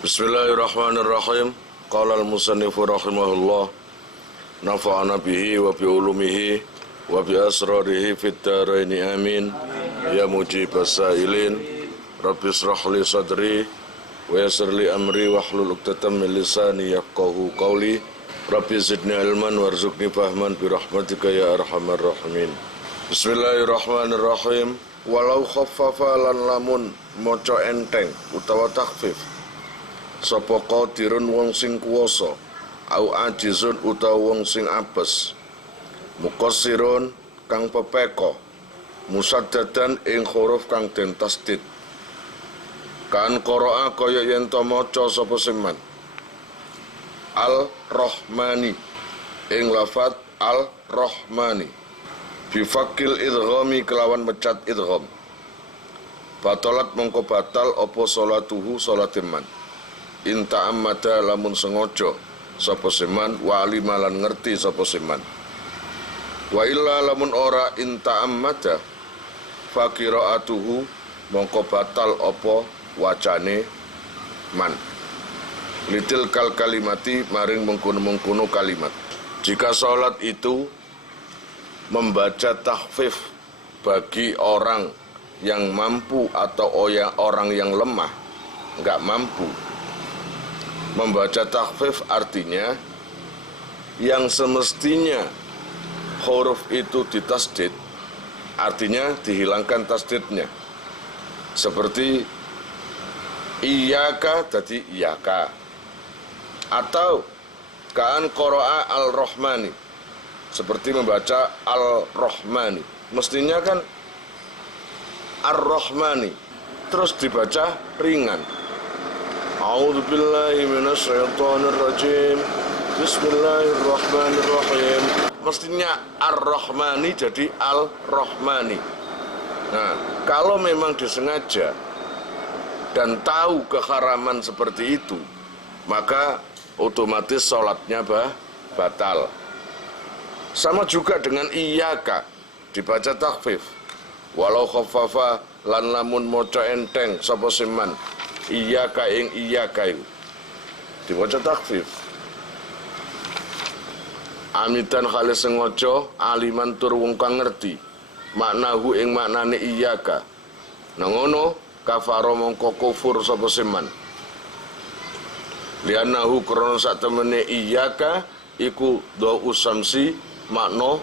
Bismillahirrahmanirrahim. Qala al-musannifu rahimahullah, nafa'ana bihi wa bi ulumihi wa bi asrarihi fid dharaini amin. Ya mujibas sa'ilin, rabbi shrah li sadri wa yassir li amri wahlul 'uqdatam min lisani yafqahu qawli. Rabbi zidni ilman warzuqni fahman bi rahmatika ya arhamar rahimin. Bismillahirrahmanirrahim. Walau khaffafa lan lamun maca enteng utawa takhfif sapa qadirun wong sing kuwasa au ajizun utawa wong sing apes muqassirun kang pepeko musaddadan ing huruf kang den tasdid kan qira'a kaya yen to maca sapa seman al-rahmani ing lafat al-rahmani bifakil idghami kelawan mecat idgham batalat mongko batal apa salatuhu salatiman inta ammada lamun sengojo sapa seman wa alimalan ngerti sapa seman wa illa lamun ora inta ammada fa qiraatuhu mongko batal apa wacane man litil kal kalimati maring mengkono-mengkono kalimat. Jika salat itu membaca takhfif bagi orang yang mampu atau orang yang lemah enggak mampu, membaca takhfif artinya yang semestinya huruf itu ditasdid, artinya dihilangkan tasdidnya. Seperti iyyaka jadi iyyaka, atau kaan qira'a al-rahmani, seperti membaca al-rahmani, mestinya kan ar-rahmani terus dibaca ringan. A'udzu billahi minasyaitonir rajim. Bismillahirrahmanirrahim. Mestinya Ar-Rahmani jadi Al-Rahmani. Nah, kalau memang disengaja dan tahu keharaman seperti itu, maka otomatis sholatnya batal. Sama juga dengan iyyaka dibaca takhfif. Walau khaffafa lan lamun maca enteng sapa seman iyyaka ing iyyaka iku diwaca takhfif amitan khalis sengaja aliman tur wong kang ngerti maknahu ing maknane iyyaka nang ngono kafaro mongko kufur sapa seman lianahu krana sak temene iyyaka iku do usamsi makna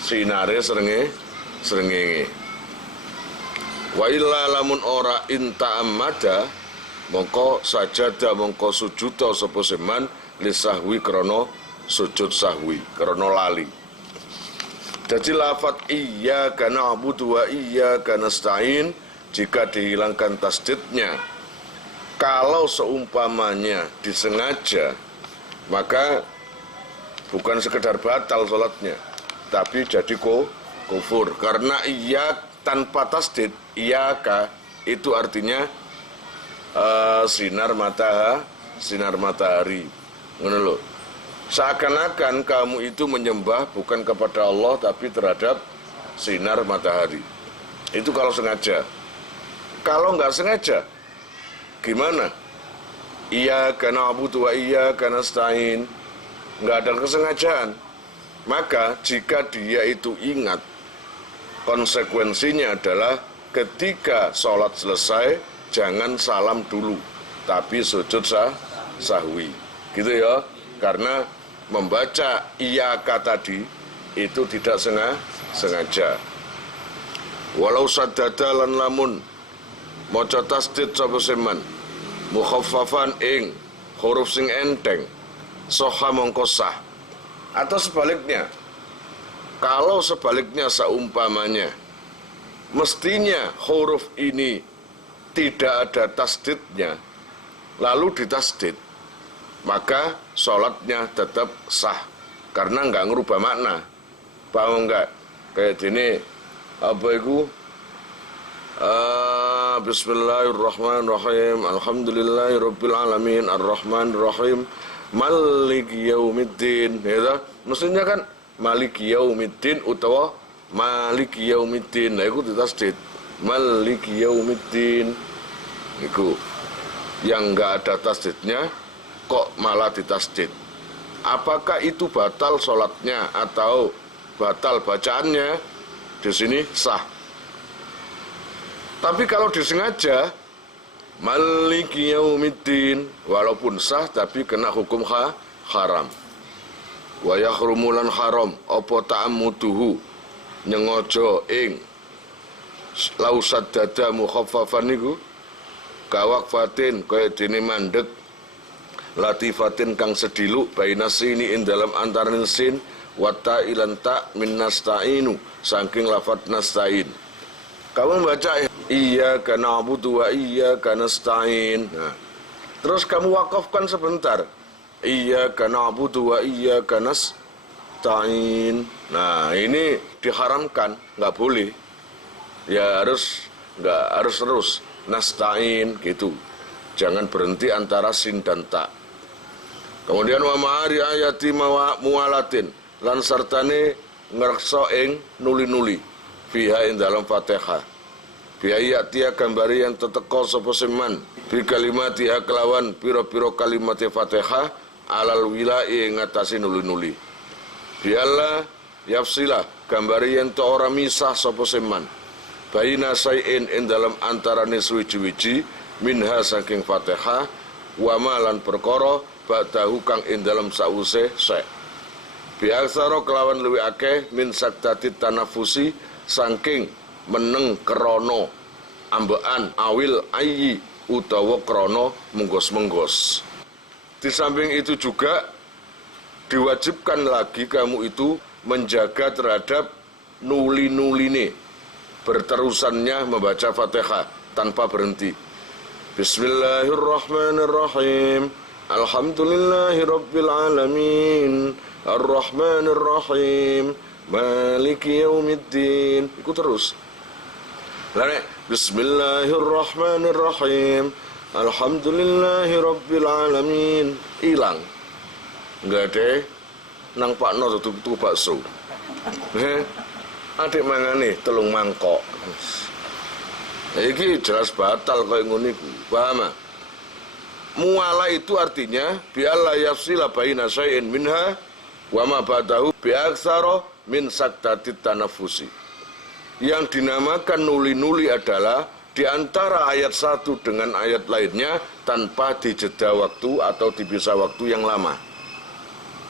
sinare srengenge wa illa lamun ora inta ammada mongko sajada mongko sujuda sapa seman lisahwi krana sujud sahwi krana lali. Jadi lafat iyyaka na'budu wa iyyaka nasta'in jika dihilangkan tasdidnya, kalau seumpamanya disengaja, maka bukan sekedar batal salatnya, tapi jadi kufur. Karena tanpa tasdid iyyaka itu artinya sinar matahari. Ngono lho. Seakan-akan kamu itu menyembah bukan kepada Allah tapi terhadap sinar matahari. Itu kalau sengaja. Kalau nggak sengaja, gimana? Iyyaka na'budu wa iyyaka nasta'in. Nggak ada kesengajaan. Maka jika dia itu ingat, konsekuensinya adalah ketika sholat selesai jangan salam dulu, tapi sujud sahwi, gitu ya. Karena membaca iyyaka tadi itu tidak sengaja. Walau saddada lan lamun maca tasdid sapa seman mukhaffafan ing huruf sing enteng soha mongko sah. Atau sebaliknya, kalau sebaliknya seumpamanya mestinya huruf ini tidak ada tasdidnya lalu ditasdid, maka sholatnya tetap sah karena nggak ngerubah makna. Paham nggak? Kayak ini apa itu? Bismillahirrahmanirrahim. Alhamdulillahirabbil alamin arrahmanirrahim maliki yaumiddin. Ya, mestinya kan maliki yaumiddin utawa maliki yaumiddin. Nah, itu ditasdid. Maliki yaumiddin. Iku. yang nggak ada tasdidnya kok malah ditasdid. Apakah itu batal sholatnya atau batal bacaannya? Di sini sah. Tapi kalau disengaja, Maliki yaumiddin, walaupun sah tapi kena hukum haram. Wa yahrumulan haram apa ta'ammuduhu nyengojo ing lausad dada mukhaffafan niku kawakfatin kaya dene mandeg latifatin kang sediluk baina sini ing dalam antaraning sin wa ta'ilan ta min nasta'inu saking lafat nasta'in. Kamu baca iyyaka na'budu wa iyyaka nasta'in. Nah, terus kamu wakafkan sebentar. Iyyaka na'budu wa iyyaka nasta'in. Nah, ini diharamkan, nggak boleh. Ya nggak harus terus nasta'in gitu. Jangan berhenti antara sin dan ta. Kemudian wa ma'ari ayati muwalatin lan sartane ngrekso ing nuli-nuli fiha ing dalam Fatihah. Biaya tia gambari yang teteko sapa seman bi kalimatiha kelawan pira-pira kalimat Fatihah alal wilai ing ngatasi nuli-nuli. Bialla yafsila gambari yang to ora misah sapa seman baina sayin ing dalam antarane suwiji-wiji minha saking Fatihah wa malan perkara ba'dahu kang ing dalam sause sek. Biaksara kelawan luwih akeh min saktatit tanafusi saking meneng krono ambekan awil ayyi utawa krono menggos-menggos. Di samping itu juga diwajibkan lagi kamu itu menjaga terhadap nuli-nuline, berterusannya membaca Fatihah tanpa berhenti. Bismillahirrahmanirrahim. Alhamdulillahirabbil alamin. Ar-Rahmanir-Rahim. Maliki yaumiddin. Ikut terus. Lalu Bismillahirrahmanirrahim. Alhamdulillahirabbil alamin. Hilang. Enggak ada nang pakno tutup bakso. Adik mangane telung mangkok. Iki jelas batal koyo ngono iku. Paham? Muala itu artinya bi'alla yafsila baina syai'in minha wa ma ba'dahu bi'aksara min saktatit tanafusi. Yang dinamakan nuli-nuli adalah di antara ayat satu dengan ayat lainnya tanpa dijeda waktu atau dipisah waktu yang lama.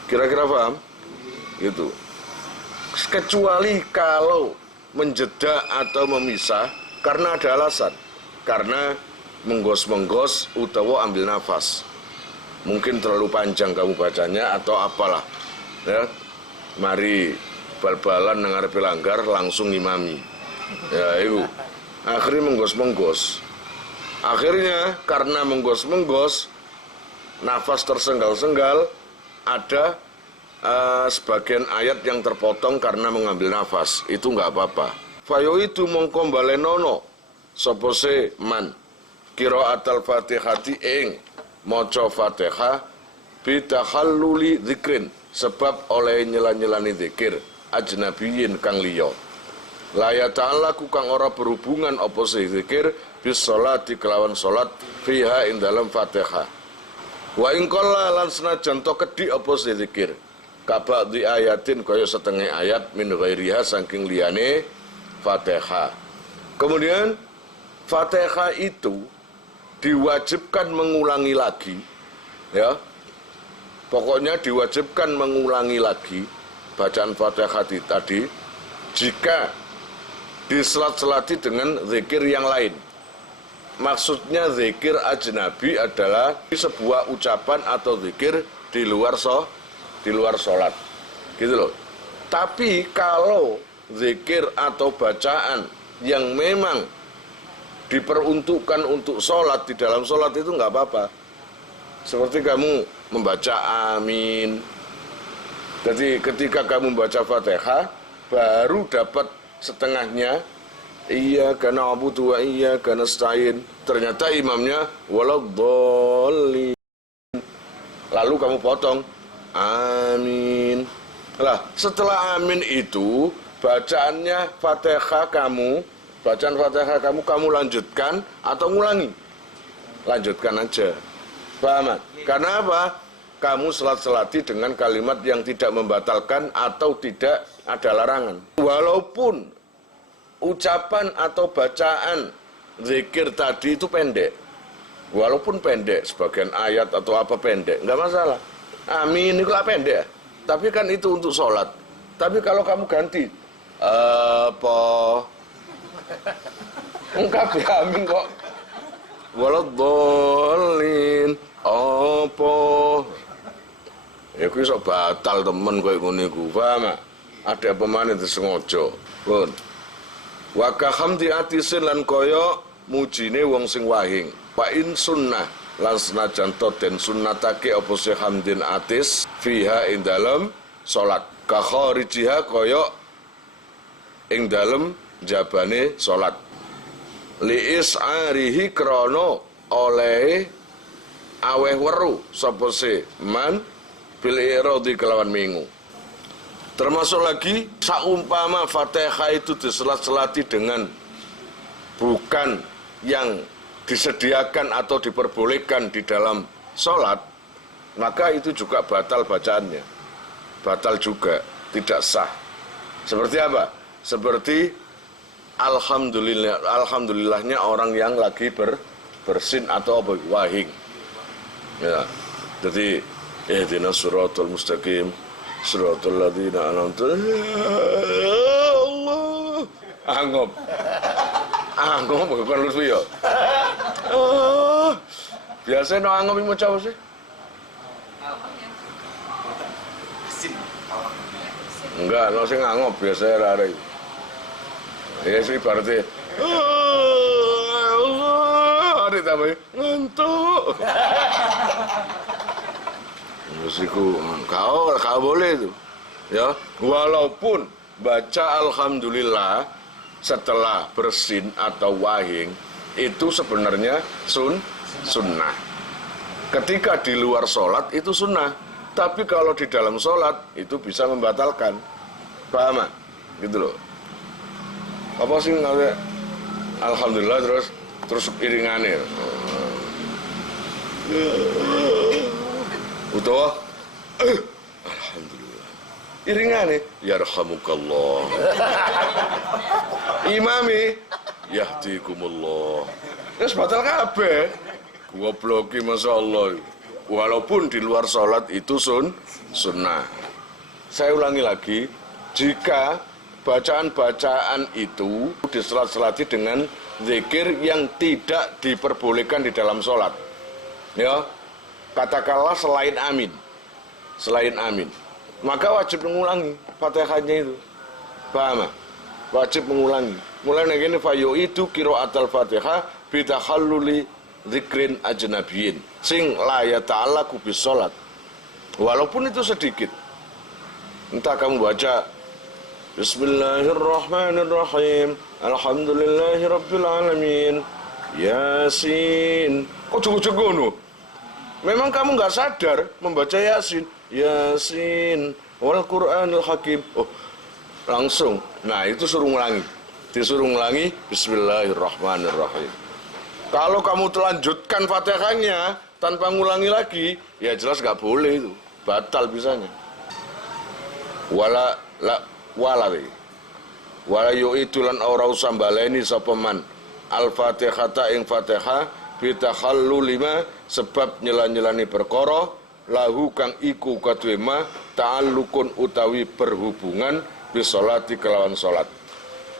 Kira-kira paham? Gitu. Kecuali kalau menjeda atau memisah karena ada alasan. Karena menggos-menggos utawa ambil nafas. Mungkin terlalu panjang kamu bacanya atau apalah. Ya. Mari bal-balan nang arepe langgar langsung ngimami. Ya itu. Akhirnya menggos-menggos. Akhirnya karena menggos-menggos nafas tersenggal-senggal ada sebagian ayat yang terpotong karena mengambil nafas. Itu enggak apa-apa. Fayo itu mongko balenono sapa se man qiraatul Fatihati ing maca Fatihah bitahalluli dzikrin sebab oleh nyela-nyelani zikir ajnabiyin kang liya. La ya ta'ala ku kang ora berhubungan apa sih zikir bis sholati kelawan salat fiha ing dalam Fatihah. Wa ing qalla lan senajan to kedhi apa sih zikir. Kabak di ayatin kaya setengah ayat min ghairiha saking liyane Fatihah. Kemudian Fatihah itu diwajibkan mengulangi lagi, ya. Pokoknya diwajibkan mengulangi lagi bacaan Fatihah tadi jika diselat-selati dengan zikir yang lain. Maksudnya zikir ajnabi adalah sebuah ucapan atau zikir di luar sholat, gitu loh. Tapi kalau zikir atau bacaan yang memang diperuntukkan untuk sholat, di dalam sholat itu nggak apa-apa. Seperti kamu membaca amin. Jadi ketika kamu membaca Fatihah baru dapat setengahnya iyyaka na'budu wa iyyaka nasta'in. Ternyata imamnya waladhdallin. Lalu kamu potong amin. Lah, setelah amin itu bacaannya Fatihah kamu, bacaan Fatihah kamu lanjutkan atau ngulangi? lanjutkan aja. Paham? Karena apa? Kamu selat-selati dengan kalimat yang tidak membatalkan atau tidak ada larangan. Walaupun ucapan atau bacaan zikir tadi itu pendek, walaupun pendek, sebagian ayat atau apa pendek, nggak masalah. Amin itu lah pendek, tapi kan itu untuk sholat. Tapi kalau kamu ganti apa enggak amin kok waladhdallin apa ya kuwi sok batal temen koyo ngene iku, paham? Ada pemane disengaja. Pun wa kahamdi atisin lan kaya mujine wong sing wahing. Wa in sunnah lan senajan to den sunnatake apa sih hamdin atis fiha ing dalem salat. Ka kharijiha kaya ing dalem jabane salat. Li is'arihi krana oleh aweh weru sapa sih man bil iradi kelawan minggu. Termasuk lagi saumpama Fatihah itu diselat-selati dengan bukan yang disediakan atau diperbolehkan di dalam sholat, maka itu juga batal bacaannya, batal juga, tidak sah. Seperti apa? Seperti alhamdulillahnya orang yang lagi bersin atau wahing. Ya, jadi ihdinas siratal mustaqim siratal ladzina an'amta Allah. Angop bukan lucu ya. Biasanya no angop ini macam apa sih? Enggak, no sing angop biasanya rare. Ya sih berarti Allah, ada apa ya? Ngantuk. Musiku, kau boleh itu, ya. Walaupun baca alhamdulillah setelah bersin atau wahing itu sebenarnya sunnah. Ketika di luar sholat itu sunnah, tapi kalau di dalam sholat itu bisa membatalkan. Paham? Gitu loh. Apa sih nggak? Alhamdulillah terus iringannya. Utawa alhamdulillah. Iringane yarhamukallah. Imami yahdikumullah. Wis batal kabeh. Gobloki masyaallah. Walaupun di luar salat itu sunnah. Saya ulangi lagi, jika bacaan-bacaan itu diselat-selati dengan zikir yang tidak diperbolehkan di dalam salat. Ya. Katakanlah selain amin, maka wajib mengulangi Fatihahnya itu. Paham? Wajib mengulangi. Mulai dari ini fayo itu qiraatul Fatihah bitakhalluli zikrin ajnabiyin sing la yata'allaqu bis salat. Walaupun itu sedikit. Entah kamu baca Bismillahirrahmanirrahim, Alhamdulillahirabbil alamin, Yasin. Ojo-ojo ngono. Memang kamu nggak sadar membaca Yasin, wal Qur'anil Hakim. Oh, langsung. Nah, itu suruh ngulangi. Disuruh ngulangi Bismillahirrahmanirrahim. Kalau kamu telanjutkan Fatihahnya tanpa ngulangi lagi, ya jelas nggak boleh itu. Batal bisanya. Wala yu'idu lan ora usah baleni sapa man al-Fatihata ing Fatihah bitakhallu lima sebab nyela-nyelani perkara lahu kang iku kadue ma ta'allukun utawi berhubungan bisolati kelawan salat.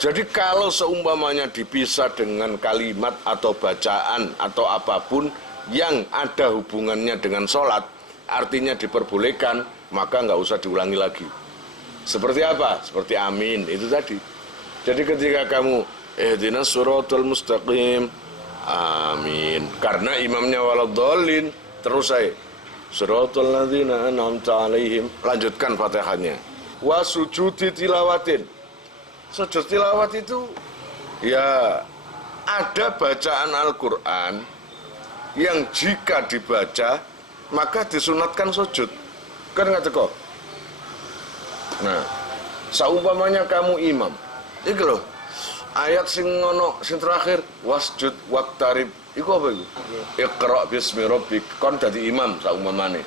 Jadi kalau seumpamanya dipisah dengan kalimat atau bacaan atau apapun yang ada hubungannya dengan salat, artinya diperbolehkan, maka nggak usah diulangi lagi. Seperti apa? Seperti amin itu tadi. Jadi ketika kamu ihdinas siratal mustaqim, amin. Karena imamnya waladhdallin, terus saya siratal ladzina an'amta 'alaihim, lanjutkan Fatihahnya. Wa sujudi tilawatin. Sujud tilawat itu ya ada bacaan Al-Qur'an yang jika dibaca maka disunatkan sujud. Kan nggak teko. Nah, saumpamanya kamu imam, iki loh ayat sing ngono sing terakhir wasjud waqtarib Iku apa iku? Iqra bismi rabbik. Kon dadi imam saumpamane.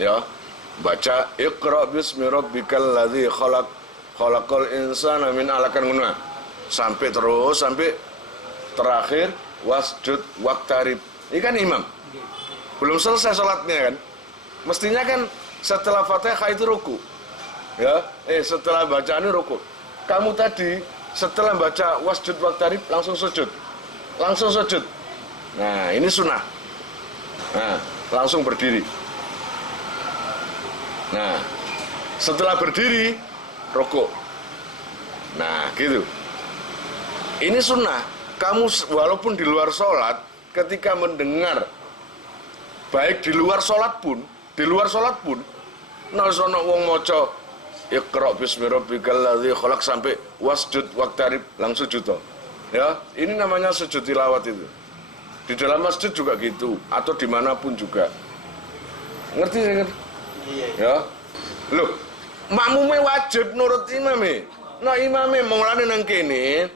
Ya. Baca Iqra bismi rabbikal ladzi khalaq khalaqal insana min 'alaq ngono. Sampai terus sampai terakhir wasjud waqtarib. Ini kan imam. Belum selesai salatnya kan. Mestinya kan setelah Fatihah itu ruku. Ya, setelah bacaan ruku. Kamu tadi setelah baca wasjud waqtarib langsung sujud. Langsung sujud. Nah, ini sunnah. Nah, langsung berdiri. Nah, setelah berdiri, rukuk. Nah, gitu. Ini sunnah. Kamu walaupun di luar sholat, ketika mendengar, baik di luar sholat pun, sono wong moco, Iqra bismi rabbikal ladzi khalaq sampai wasjud waqtarib langsung sujud. Ya, ini namanya sujud tilawat itu. Di dalam masjid juga gitu, atau dimanapun juga. Ngerti kan? Iya. Ya. Loh, makmume wajib nurut imame. Nah, imame mulane nang kene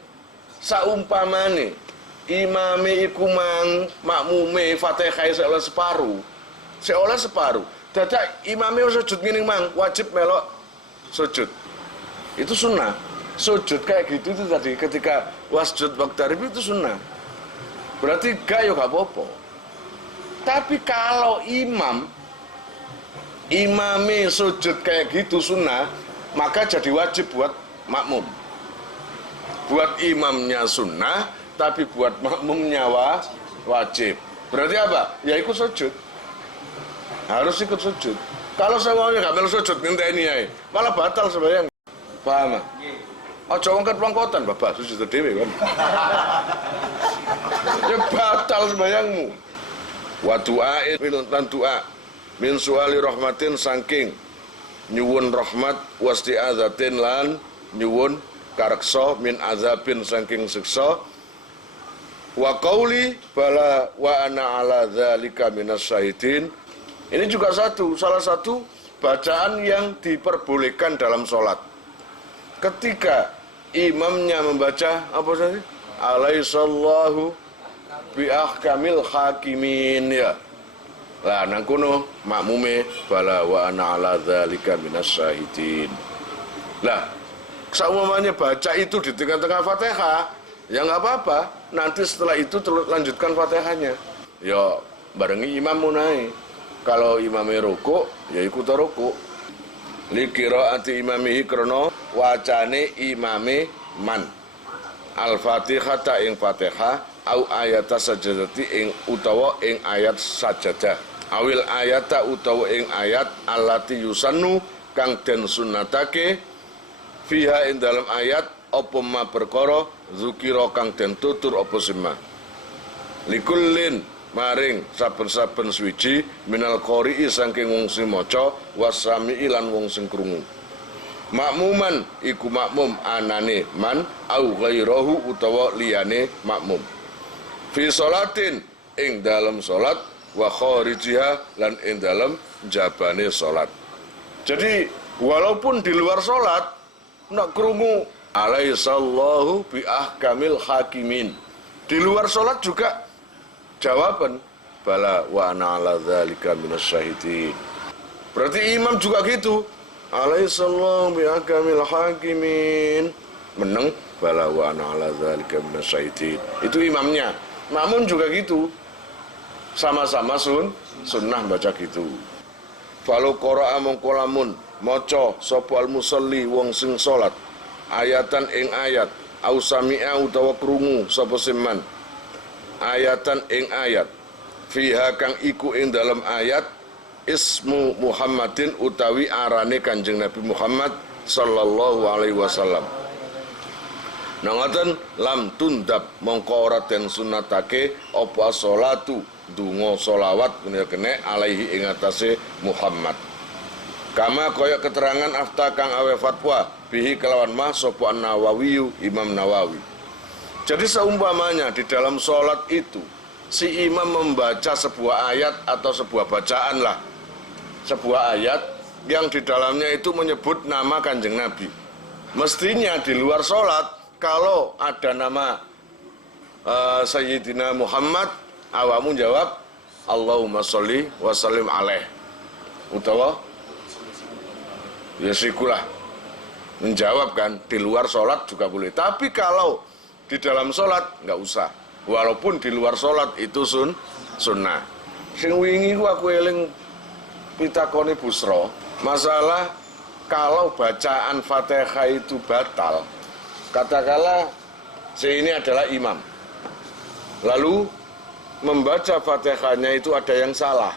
saumpamane imame iku mang makmume Fatihah seoleh separuh. Dadak imame sujud ngene mang, wajib melok sujud. Itu sunnah. Sujud kayak gitu itu tadi ketika wasjud waqtarib itu sunnah. Berarti gak ya gak apa-apa. Tapi kalau imame sujud kayak gitu sunnah, maka jadi wajib buat makmum. Buat imamnya sunnah, tapi buat makmumnya wajib. Berarti apa? Ya ikut sujud. Harus ikut sujud. Kalau semuanya gak melu sujud ngenteni ae, malah batal sembahyang. Paham? Aja wong ket plongkotan, Bapak sujud dhewe kan. Ya batal sembahyangmu. Wa du'ain lan doa min suali rahmatin saking nyuwun rahmat wasti'azatin lan nyuwun kareksa min azabin saking siksa wa qauli bala wa ana ala dzalika minas syahidin. Ini juga salah satu bacaan yang diperbolehkan dalam sholat. Ketika imamnya membaca apa tadi? Alaihissallahu bi ahkamil hakimin ya. Lah nang kono makmume bala wa ana ala dzalika minas syahidin. Lah saumpamanya baca itu di tengah-tengah Fatihah, ya nggak apa-apa. Nanti setelah itu lanjutkan Fatihahnya. Ya barengi imam munai. Kalau imamnya rukuk, ya ikut rukuk. Li qiraati imamihi krana wacane imame man. Al-Fatihah ta ing Fatihah au ayata sajadati ing utawa ing ayat sajadah. Awil ayata utawa ing ayat allati yusannu kang den sunnatake fiha ing dalam ayat apa ma perkara zukira kang den tutur apa sima. Likullin maring saben-saben suwiji minal qori'i saking wong sing maca wasami'i lan wong sing krungu. Makmuman iku makmum anane man au ghairahu utawa liyane makmum. Fi sholatin ing dalam salat wa kharijiha lan ing dalam jabane salat. Jadi walaupun di luar salat nak krungu alaihissallahu bi ahkamil hakimin. Di luar salat juga jawaban bala wa ana ala dzalika minasyahidin. Berarti imam juga gitu. Alaihissallahu bi ahkamil hakimin. Meneng bala wa ana ala dzalika minasyahidin. Itu imamnya. Makmum juga gitu. Sama-sama sunnah baca gitu. Falau qara'a mongko lamun maca sapa al musalli wong sing salat ayatan ing ayat au sami'a utawa krungu sapa siman ayatan ing ayat fiha kang iku ing dalam ayat ismu Muhammadin utawi arane Kanjeng Nabi Muhammad sallallahu alaihi wasallam. Nangaten lam tundab mongko ora den sunatake apa salatu donga selawat kene alaihi ing atase Muhammad. Kama kaya keterangan afta kang awe fatwa bihi kelawan mah sapa Nawawi Imam Nawawi. Jadi seumpamanya di dalam sholat itu si imam membaca sebuah ayat atau sebuah bacaan lah, sebuah ayat yang di dalamnya itu menyebut nama Kanjeng Nabi. Mestinya di luar sholat kalau ada nama Sayyidina Muhammad awakmu jawab Allahumma sholli wa sallim alaih, utawa ya sikulah menjawab kan, di luar sholat juga boleh. Tapi kalau di dalam sholat nggak usah, walaupun di luar sholat itu sunnah. Sing wingi aku eling pitakone Busro, masalah kalau bacaan Fatihah itu batal, katakanlah ini adalah imam, lalu membaca Fatihahnya itu ada yang salah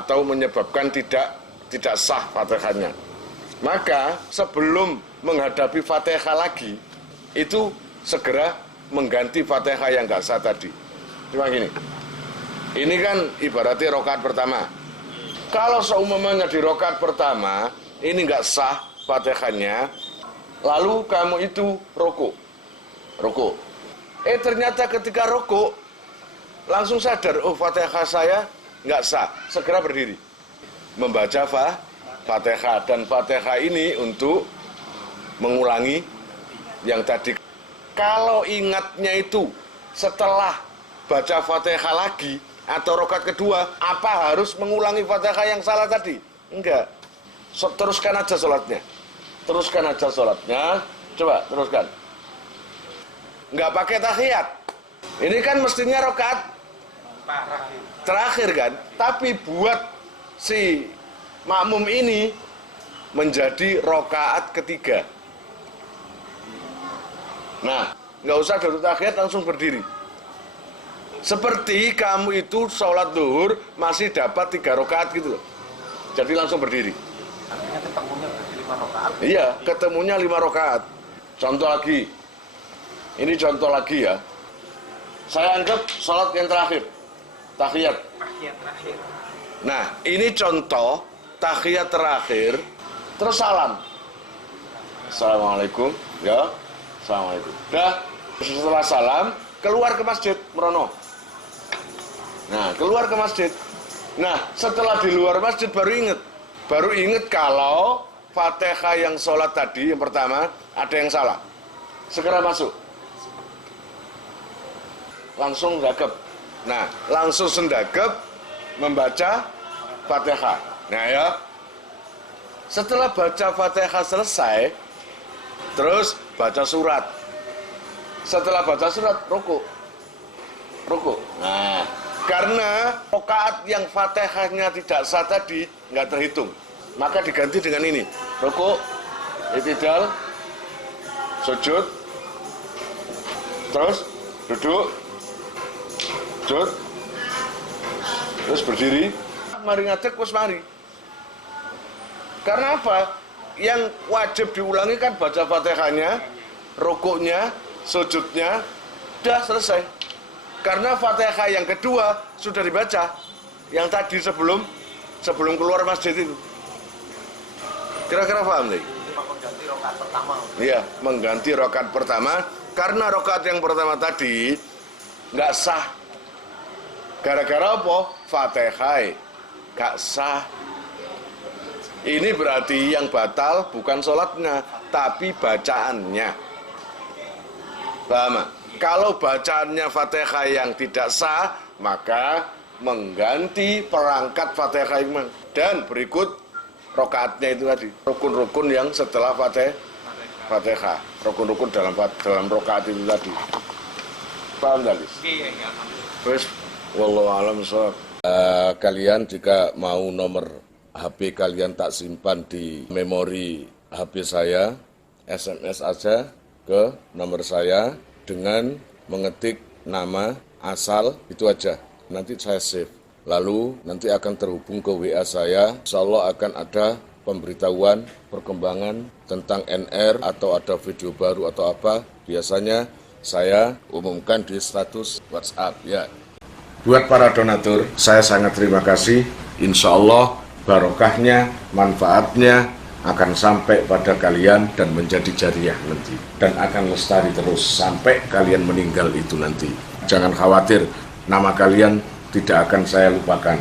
atau menyebabkan tidak sah Fatihahnya, maka sebelum menghadapi Fatihah lagi itu segera mengganti Fatihah yang nggak sah tadi. Cuma gini, ini kan ibaratnya rokaat pertama. Kalau seumpamanya di rokaat pertama ini nggak sah Fatihahnya, lalu kamu itu rukuk. Ternyata ketika rukuk langsung sadar, oh Fatihah saya nggak sah, segera berdiri membaca Fatihah, dan Fatihah ini untuk mengulangi yang tadi. Kalau ingatnya itu setelah baca Fatihah lagi atau rokaat kedua, apa harus mengulangi Fatihah yang salah tadi? Enggak. Teruskan aja sholatnya. Coba teruskan. Enggak pakai tahiyat. Ini kan mestinya rokaat terakhir kan, tapi buat si makmum ini menjadi rokaat ketiga. Nah, nggak usah dulu tahiyat, langsung berdiri. Seperti kamu itu sholat zuhur masih dapat 3 rokaat gitu loh. Jadi langsung berdiri. Artinya ketemunya berarti 5 rokaat. Iya, ketemunya 5 rokaat. Contoh lagi. Ini contoh lagi ya. Saya anggap sholat yang terakhir, tahiyat. Tahiyat terakhir. Nah, ini contoh tahiyat terakhir, terus salam. Assalamualaikum, ya. Assalamualaikum. Dah, setelah salam, keluar ke masjid, merono. Nah, keluar ke masjid. Nah, setelah di luar masjid baru inget kalau Fatihah yang sholat tadi, yang pertama, ada yang salah. Segera masuk. Langsung sendagep. Nah, langsung sendagep membaca Fatihah. Nah ya, setelah baca Fatihah selesai, terus baca surat. Setelah baca surat, rukuk. Nah, karena rokaat yang Fatihahnya tidak sah tadi nggak terhitung, maka diganti dengan ini: rukuk, i'tidal, sujud, terus duduk, sujud, terus berdiri. Mari ngadeg wis mari. Karena apa? Yang wajib diulangi kan baca Fatihahnya, rukuknya, sujudnya, udah selesai. Karena Fatihah yang kedua sudah dibaca, yang tadi sebelum keluar masjid itu. Kira-kira paham nih? Mengganti rokaat pertama. Iya, mengganti rokaat pertama, karena rokaat yang pertama tadi nggak sah. Gara-gara apa? Fatihah nggak sah. Ini berarti yang batal bukan sholatnya, tapi bacaannya. Paham? Kalau bacaannya Fatihah yang tidak sah, maka mengganti perangkat Fatihah imam. Dan berikut rokaatnya itu tadi, rukun-rukun yang setelah Fatihah, rukun-rukun dalam rokaat itu tadi. Paham tadi? Iya. Terus, wallahu a'lam bishawab. Kalian jika mau nomor HP kalian tak simpan di memori HP saya, SMS aja ke nomor saya dengan mengetik nama, asal, itu aja. Nanti saya save. Lalu nanti akan terhubung ke WA saya. Insya Allah akan ada pemberitahuan, perkembangan tentang NR atau ada video baru atau apa. Biasanya saya umumkan di status WhatsApp ya. Buat para donatur, saya sangat terima kasih. Insya Allah barokahnya, manfaatnya akan sampai pada kalian dan menjadi jariah nanti. Dan akan lestari terus sampai kalian meninggal itu nanti. Jangan khawatir, nama kalian tidak akan saya lupakan.